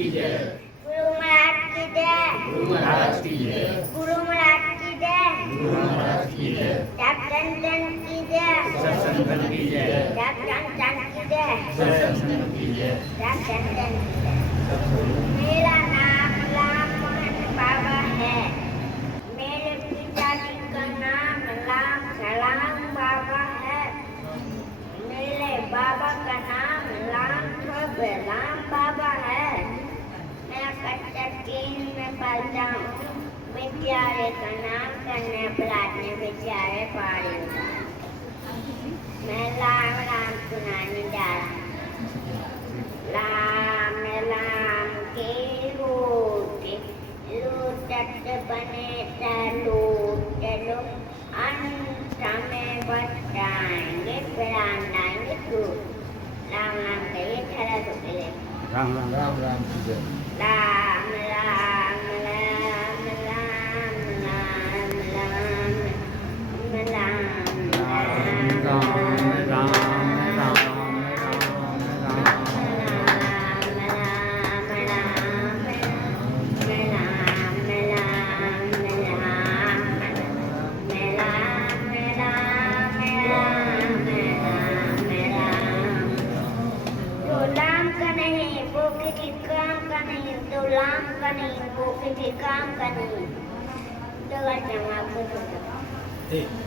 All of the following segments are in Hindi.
की जय। गुरु महाराज की जय। गुरु महाराज की जय। गुरु महाराज की जय। गुरु महाराज की जय। जप चंदन की जय। सत्संगन की जय। जप चंदन की जय। सत्संगन की जय। जप चंदन की जय। मेरा नाम राम मोहन बाबा है। मेरे पिताजी का नाम राम सलाम बाबा है। मेरे बाबा का नाम राम बाबा है। मैं कक्षा 3 में पढ़ता हूँ। विद्यालय का नाम कन्या प्राथमिक विद्यालय पाड़ेगा। मैं राम राम सुनाने जा रहा हूँ। राम राम के रोटे लूटत बने लूट लो। अंत में बताएंगे पिलाएंगे दूध। राम राम कहिए खड़ा तो पहले। राम राम राम राम की जय। राम राम राम राम राम राम राम राम राम राम का नहीं वो किसी काम का नहीं। तो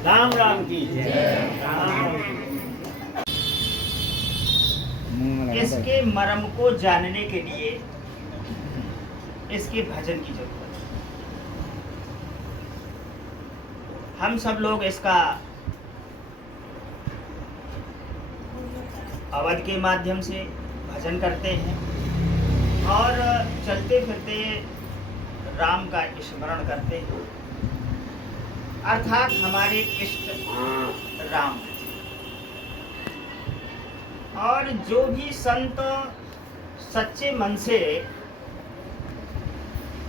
राम राम की जय। इसके मर्म को जानने के लिए इसके भजन की जरूरत है। हम सब लोग इसका अवध के माध्यम से भजन करते हैं और चलते फिरते राम का स्मरण करते हैं, अर्थात हमारे इष्ट राम। और जो भी संत सच्चे मन से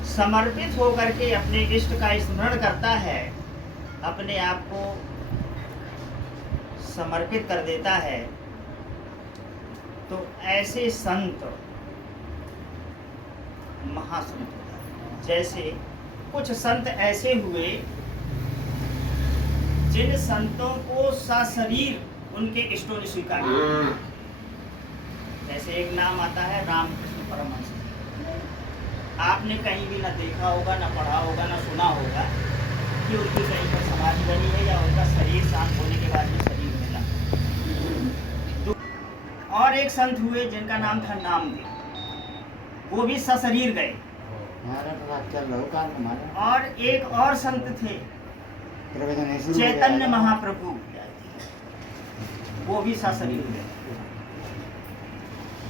समर्पित होकर के अपने इष्ट का स्मरण करता है, अपने आप को समर्पित कर देता है, तो ऐसे संत महासंत होता है। जैसे कुछ संत ऐसे हुए जिन संतों को सशरीर उनके इष्टों ने स्वीकार किया। जैसे एक नाम आता है रामकृष्ण परमहंस। आपने कहीं भी ना देखा होगा, ना पढ़ा होगा, ना सुना होगा कि उनकी कहीं पर समाधि बनी है या उनका शरीर शांत होने के बाद में शरीर मिला। तो और एक संत हुए जिनका नाम था नामदेव, वो भी सशरीर गए। और एक और संत थे चैतन्य महाप्रभु, वो भी सशरीर गए।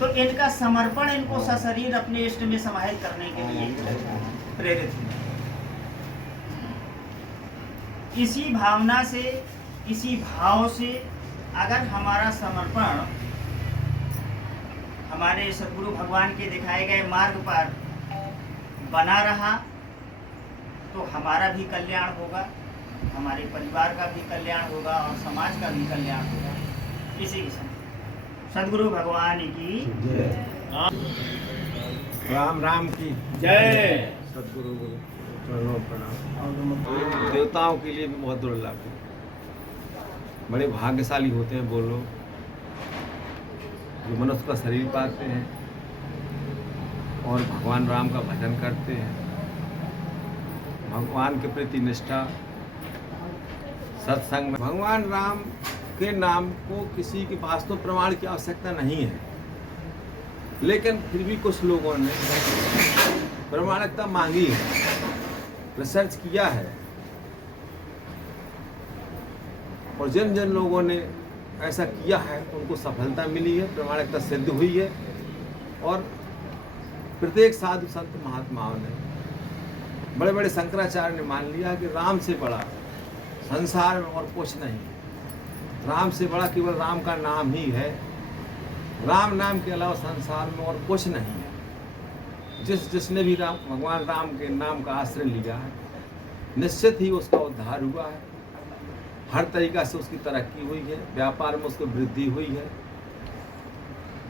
तो इनका समर्पण इनको सशरीर अपने इष्ट में समाहित करने के लिए प्रेरित हुआ। इसी भावना से, इसी भाव से अगर हमारा समर्पण हमारे सद्गुरु भगवान के दिखाए गए मार्ग पर बना रहा, तो हमारा भी कल्याण होगा, हमारे परिवार का भी कल्याण होगा और समाज का भी कल्याण होगा। इसी के साथ सद्गुरु भगवान की जय। राम राम की जय। सद्गुरु चरणों प्रणाम। देवताओं के लिए भी बहुत दुर्लभ है। बड़े भाग्यशाली होते हैं वो लोग जो मनुष्य का शरीर पाते हैं और भगवान राम का भजन करते हैं। भगवान के प्रति निष्ठा, सत्संग में भगवान राम के नाम को किसी के वास्तव प्रमाण की आवश्यकता नहीं है, लेकिन फिर भी कुछ लोगों ने प्रमाणिकता मांगी है, रिसर्च किया है, और जिन जिन लोगों ने ऐसा किया है उनको सफलता मिली है, प्रमाणिकता सिद्ध हुई है। और प्रत्येक साधु संत महात्माओं ने, बड़े बड़े शंकराचार्य ने मान लिया कि राम से बड़ा संसार में और कुछ नहीं। राम से बड़ा केवल राम का नाम ही है। राम नाम के अलावा संसार में और कुछ नहीं है। जिसने भी भगवान राम के नाम का आश्रय लिया है, निश्चित ही उसका उद्धार हुआ है। हर तरीक़ा से उसकी तरक्की हुई है, व्यापार में उसकी वृद्धि हुई है,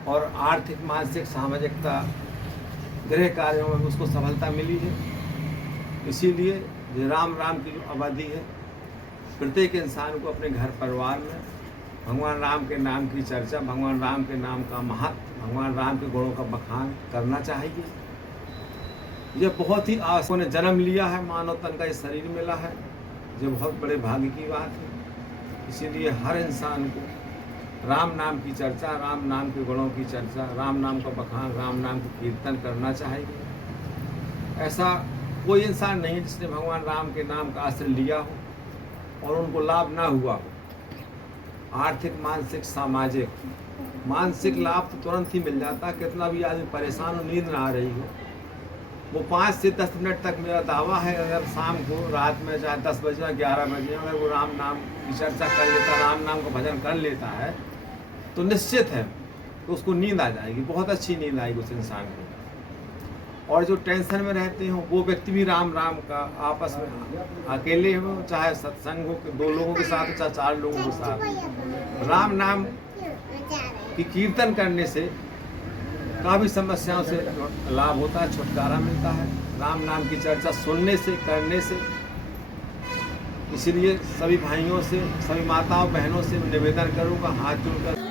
और आर्थिक, मानसिक, सामाजिकता गृह कार्यों में उसको सफलता मिली है। इसीलिए ये राम राम की जो अवधि है, प्रत्येक इंसान को अपने घर परिवार में भगवान राम के नाम की चर्चा, भगवान राम के नाम का महत्व, भगवान राम के गुणों का बखान करना चाहिए। यह बहुत ही आसों ने जन्म लिया है, मानव तन का ये शरीर मिला है, जो बहुत बड़े भाग्य की बात है। इसीलिए हर इंसान को राम नाम की चर्चा, राम नाम के गुणों की चर्चा, राम नाम का बखान, राम नाम का कीर्तन करना चाहिए। ऐसा कोई इंसान नहीं जिसने भगवान राम के नाम का आश्रय लिया हो और उनको लाभ ना हुआ हो। आर्थिक, मानसिक, सामाजिक, मानसिक लाभ तो तुरंत ही मिल जाता है। कितना भी आदमी परेशान हो, नींद ना आ रही हो, वो 5 से 10 मिनट तक मेरा दावा है, अगर शाम को रात में चाहे 10 बजे 11 बजे अगर वो राम नाम की चर्चा कर लेता, राम नाम का भजन कर लेता है, तो निश्चित है कि उसको नींद आ जाएगी, बहुत अच्छी नींद आएगी उस इंसान को। और जो टेंशन में रहते हो वो व्यक्ति भी राम राम का आपस में अकेले हो, चाहे सत्संग हो, 2 लोगों के साथ हो, चाहे 4 लोगों के साथ, राम नाम की कीर्तन करने से काफ़ी समस्याओं से लाभ होता है, छुटकारा मिलता है राम नाम की चर्चा सुनने से, करने से। इसलिए सभी भाइयों से, सभी माताओं बहनों से निवेदन करूँगा, हाथ जोड़कर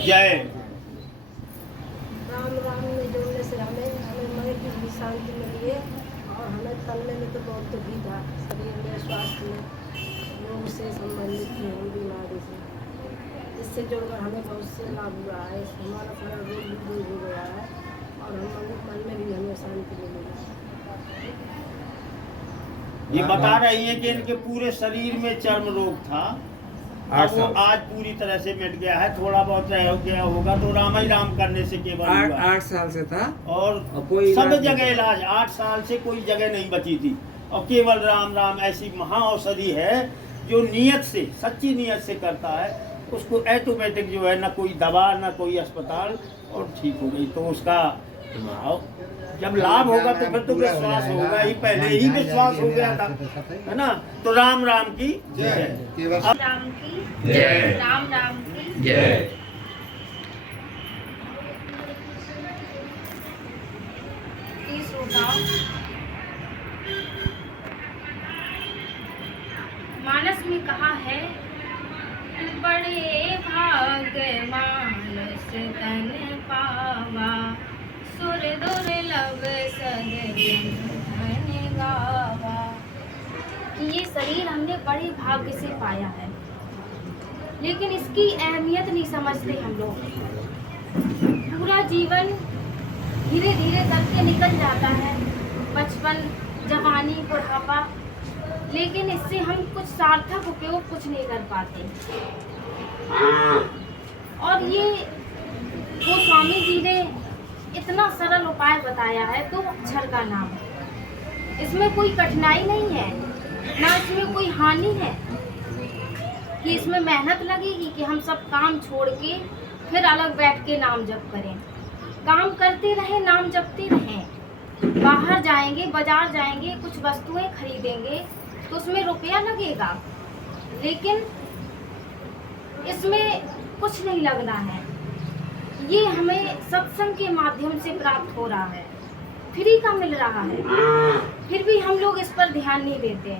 जय। राम राम में जोड़ने से हमें मन की भी शांति मिली है और हमें तलने में तो बहुत दुखी था, शरीर में, स्वास्थ्य में, रोग से संबंधित थे हम बीमारी से। इससे जोड़कर हमें बहुत से लाभ हुआ है, हमारा सारा रोग भी दूर हो गया है और हम मन में भी हमें शांति मिली है। ये बता रही है कि इनके पूरे शरीर में चर्म रोग था, वो आज पूरी तरह से मिट गया है। थोड़ा बहुत रह गया होगा तो राम ही राम करने से केवल 8 साल से था और कोई सब जगह इलाज, 8 साल से कोई जगह नहीं बची थी। और केवल राम राम ऐसी महा औषधि है जो नियत से, सच्ची नियत से करता है, उसको ऑटोमेटिक जो है ना कोई दवा ना कोई अस्पताल, और ठीक हो गई। तो उसका जब लाभ होगा तो फिर तो विश्वास होगा ही, पहले ही विश्वास हो गया था, है ना। तो राम राम की जय, राम की जय, राम राम की जय। मानस में कहा है, बड़े भाग मानस तन पावा, सुर दुर्लभ सदगन गावा। ये शरीर हमने बड़े भाग्य से पाया है, लेकिन इसकी अहमियत नहीं समझते हम लोग। पूरा जीवन धीरे धीरे करके निकल जाता है, बचपन, जवानी, बुढ़ापा, लेकिन इससे हम कुछ सार्थक उपयोग कुछ नहीं कर पाते। और ये गोस्वामी जी ने इतना सरल उपाय बताया है, 2 अक्षर का नाम। इसमें कोई कठिनाई नहीं है, ना इसमें कोई हानि है कि इसमें मेहनत लगेगी कि हम सब काम छोड़ के फिर अलग बैठ के नाम जप करें। काम करते रहें, नाम जपते रहें। बाहर जाएंगे, बाजार जाएंगे, कुछ वस्तुएं खरीदेंगे तो उसमें रुपया लगेगा, लेकिन इसमें कुछ नहीं लगना है। ये हमें सत्संग के माध्यम से प्राप्त हो रहा है, फ्री का मिल रहा है, फिर भी हम लोग इस पर ध्यान नहीं देते।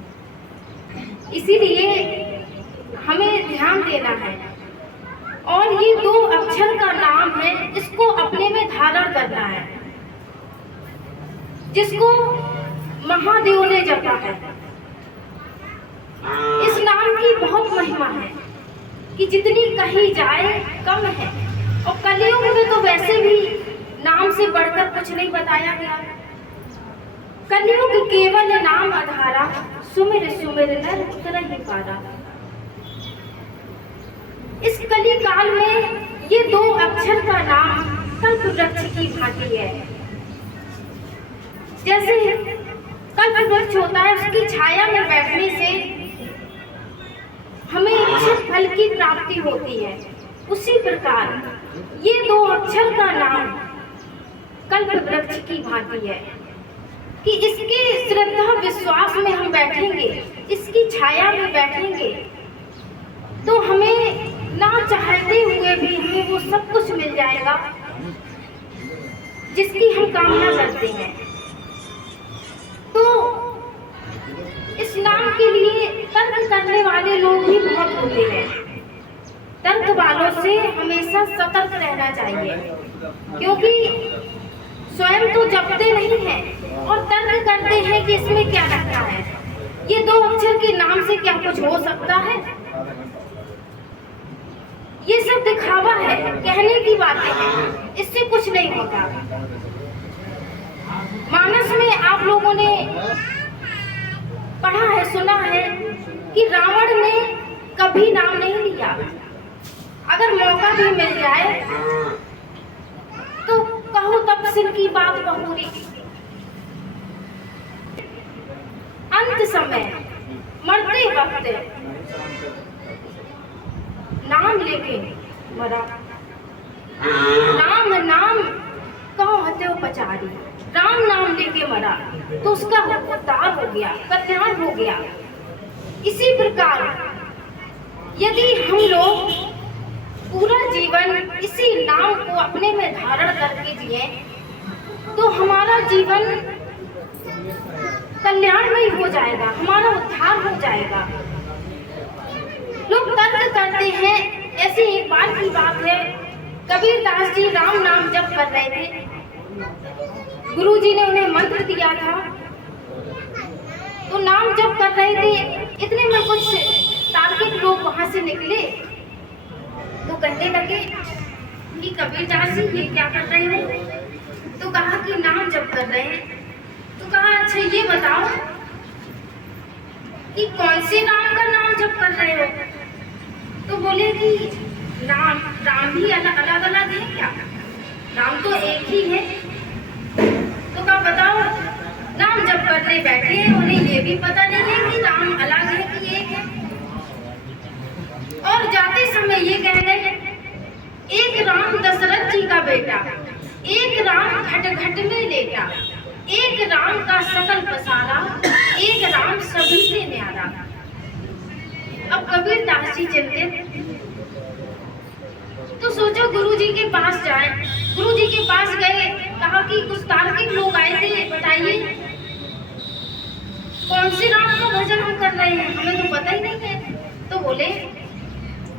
इसीलिए हमें ध्यान देना है। और ये 2 अक्षर का नाम है, इसको अपने में धारण करना है, जिसको महादेव ने जपा है। इस नाम की बहुत महिमा है कि जितनी कही जाए कम है। और कलयुग में तो वैसे भी नाम से बढ़कर कुछ नहीं बताया गया। कलयुग केवल नाम आधारा, सुमिर सुमिर नर उतरहि पारा। इस कली काल में ये 2 अक्षर का नाम कल्प वृक्ष की भांति है। जैसे कल्प वृक्ष होता है, उसकी छाया में बैठने से हमें इच्छित फल की प्राप्ति होती है, उसी प्रकार ये 2 अक्षर का नाम कल्प वृक्ष की भांति है कि इसके श्रद्धा विश्वास में हम बैठेंगे, इसकी छाया में बैठेंगे, तो हमें ना चाहते हुए भी हमें वो सब कुछ मिल जाएगा जिसकी हम कामना करते हैं। तो इस नाम के लिए तर्क करने वाले लोग भी बहुत होते हैं। तर्क वालों से हमेशा सतर्क रहना चाहिए, क्योंकि स्वयं तो जपते नहीं हैं और तर्क करते हैं कि इसमें क्या रखा है, ये 2 अक्षर के नाम से क्या कुछ हो सकता है। ये सब दिखावा है, कहने की बातें हैं, इससे कुछ नहीं होता। मानस में आप लोगों ने पढ़ा है, सुना है कि रावण ने कभी नाम नहीं लिया। अगर मौका भी मिल जाए तो कहो तब सिर की बात बहुरी। अंत समय मरते वक्त नाम लेके मरा। राम नाम कहो हत्यो पचारी, राम नाम लेके मरा तो उसका उद्धार हो गया, कल्याण हो गया। इसी प्रकार यदि हम लोग पूरा जीवन इसी नाम को अपने में धारण करके जिए तो हमारा जीवन कल्याणमय हो जाएगा, हमारा उद्धार हो जाएगा। लोग तर्क करते हैं। ऐसे एक बार की बात है, कबीरदास जी राम नाम जप कर रहे थे। गुरुजी ने उन्हें मंत्र दिया था, तो नाम जप कर रहे थे। इतने में कुछ तार्किक लोग वहां से निकले तो कहने लगे कि कबीरदास जी ये क्या कर रहे हो? तो कहा कि नाम जप कर रहे हैं। तो कहा अच्छा ये बताओ कि कौन से नाम का नाम जप कर रहे हो? तो बोले कि राम ही अलग अलग है क्या? नाम तो एक ही है। तो कहा बताओ, नाम जप करने बैठे हैं, उन्हें ये भी पता नहीं है कि राम अलग है कि एक है। और जाते समय ये कह रहे, एक राम दशरथ जी का बेटा, एक राम घट घट में लेटा, एक राम का सकल पसारा, एक राम सभी से न्यारा। अब कबीरदास जी चिंतित, तो सोचो गुरुजी के पास जाए। गुरुजी के पास गए, कहा कि कुछ तार्किक लोग आए थे, बताइए कौन से राम का भजन हम कर रहे हैं, हमें तो पता ही नहीं है। तो बोले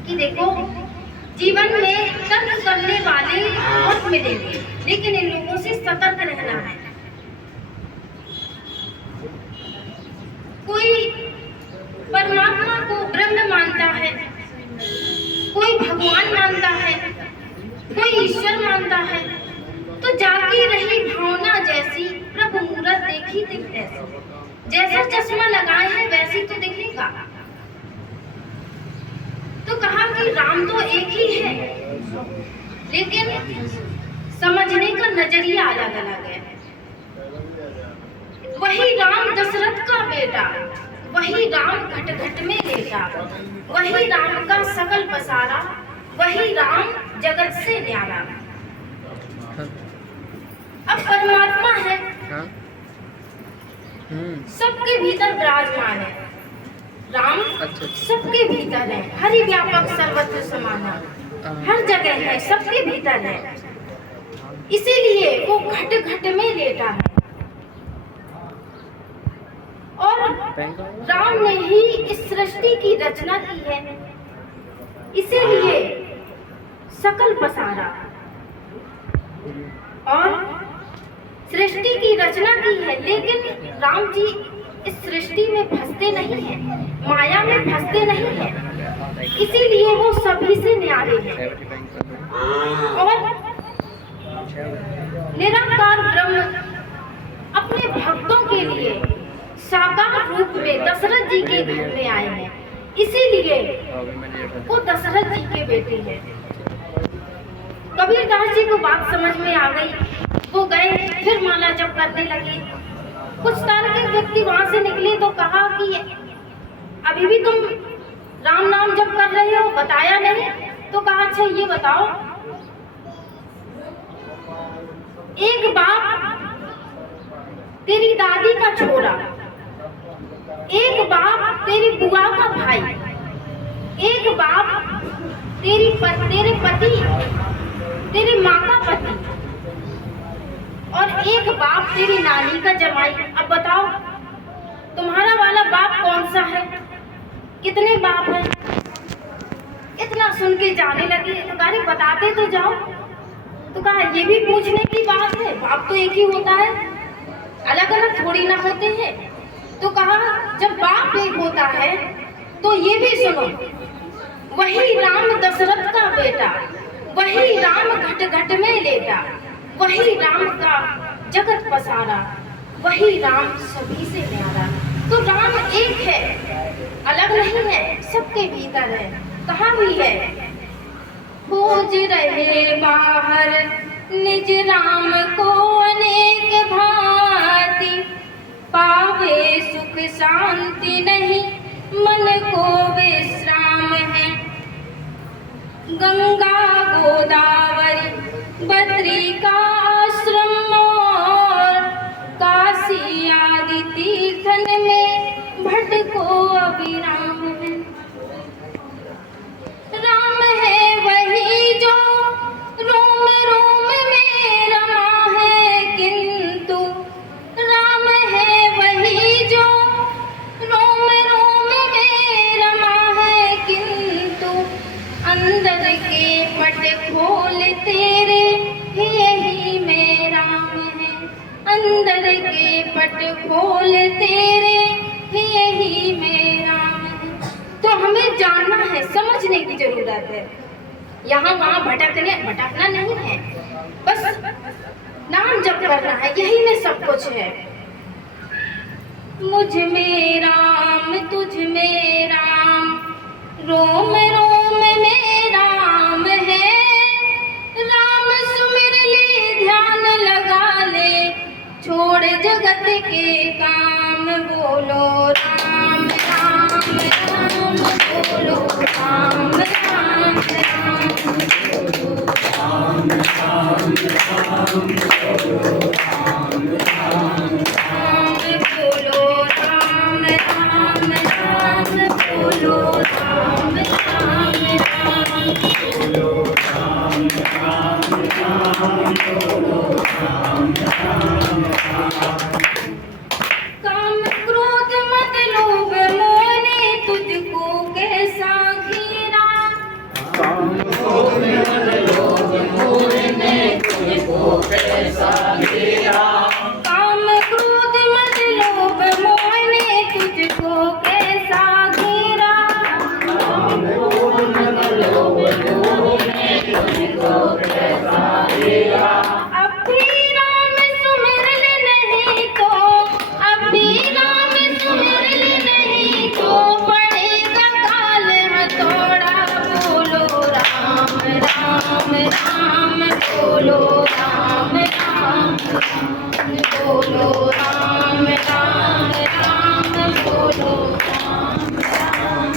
कि देखो, जीवन में तर्क करने वाले बहुत मिलेंगे, लेकिन इन लोगों से सतर्क रहना है। कोई परमात्मा को ब्रह्म मानता है, कोई भगवान मानता है, कोई ईश्वर मानता है, तो जागी रही भावना जैसी प्रभु मूरत देखी दिख ऐसी, जैसा चश्मा लगाए हैं वैसी तो दिखेगा। तो कहा कि राम तो एक ही है, लेकिन समझने का नजरिया अलग अलग है। वही राम दशरथ का बेटा, वही राम घट घट में लेटा, वही राम का सकल पसारा, वही राम जगत से न्यारा। अब परमात्मा है, सबके भीतर विराजमान है। राम सबके भीतर है, हरि व्यापक सर्वत्र समाना, हर जगह है, सबके भीतर है। इसीलिए वो घट घट में लेटा है। और राम ने ही इस सृष्टि की रचना की है, इसीलिए सकल पसारा और सृष्टि की रचना की है। लेकिन राम जी इस सृष्टि में फंसते नहीं हैं, माया में फंसते नहीं हैं, इसीलिए वो सभी से न्यारे हैं। और निराकार ब्रह्म अपने भक्तों के लिए साकार रूप में दशरथ जी के घर में आए हैं, इसीलिए वो दशरथ जी के बेटे हैं। कबीरदास जी को बात समझ में आ गई, वो गए फिर माला जप करने लगे। कुछ तार्किक व्यक्ति वहां से निकले तो कहा कि अभी भी तुम राम नाम जप कर रहे हो, बताया नहीं। तो कहा अच्छा ये बताओ, एक बाप तेरी दादी का छोरा, एक बाप तेरी बुआ का भाई, एक बाप तेरे पति, तेरी माँ का पति, और एक बाप तेरी नानी का जमाई। अब बताओ तुम्हारा वाला बाप कौन सा है, कितने बाप हैं? इतना सुन के जाने लगे। तो कहा बताते तो जाओ। तो कहा ये भी पूछने की बात है, बाप तो एक ही होता है, अलग अलग थोड़ी ना होते हैं। तो कहा जब बाप एक होता है तो ये भी सुनो, वही राम दशरथ का बेटा, वही राम घट घट में लेटा, वही राम का जगत पसारा, वही राम सभी से न्यारा। तो राम एक है, अलग नहीं है, सबके भीतर है। कहाँ भी है? खोज रहे बाहर निज राम को अनेक भांति, पावे सुख शांति नहीं मन को विश्राम है। गंगा गोदावरी बद्री का आश्रम और काशी आदि तीर्थन में भटको अविराम है। राम है वही जो रोम रोम में रमा है, किंतु राम है वही जो रोम रोम में रमा है, किंतु अंदर के पट खोल तेरे यही में राम है। अंदर के पट खोल तेरे यही में राम है। तो हमें जानना है, समझने की जरूरत है। यहाँ वहाँ भटकना नहीं है, बस नाम जप करना है, यही में सब कुछ है। मुझ में राम तुझ में राम, रोम रोम में राम है। राम सुमिर ले ध्यान लगा ले, छोड़ जगत के काम, बोलो राम राम राम, बोलो राम राम राम, बोलो राम राम राम, बोलो राम राम राम, बोलो राम राम राम, बोलो राम राम राम, बोलो राम राम राम, बोलो राम राम राम। काम क्रोध मत लोभ मोह ने तुझको कैसा काम क्रोध मद लोभ मोह ने तुझको कैसा घेरा। अब भी राम सुमिर ले नहीं तो, अब भी राम सुमिर ले नहीं तो पड़ेगा काल हथौड़ा। बोलो राम राम राम, बोलो राम राम राम, बोलो राम राम राम, बोलो राम राम।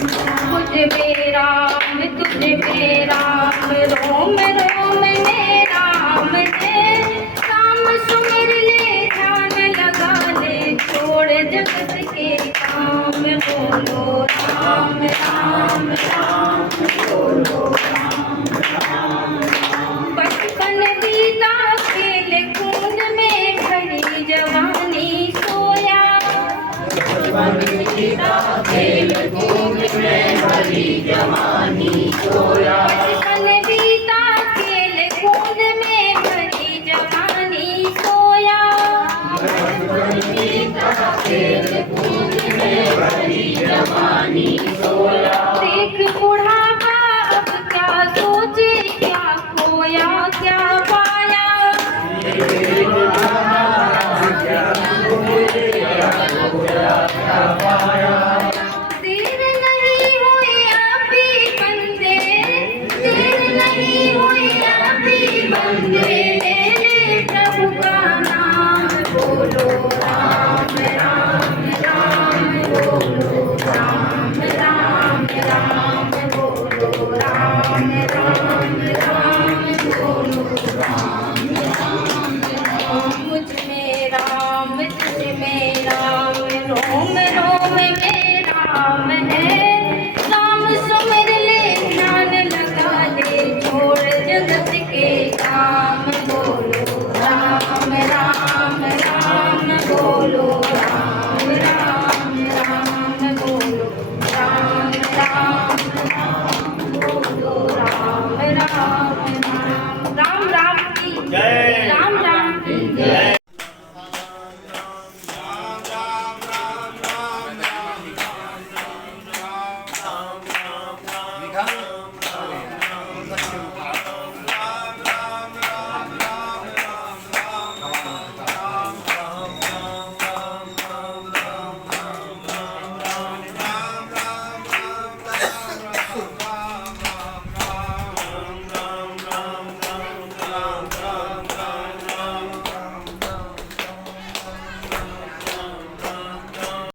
तुझ में राम, तुझ में राम, रोम रोम में राम है। राम सुमिर ले, ध्यान लगा ले, छोड़ जगत के काम। बोलो राम राम राम, बोलो राम राम। बचपन बीता खेल कूद में, भरी जवानी सोया। बचपन बीता खेल कूद में, भरी जवानी सोया।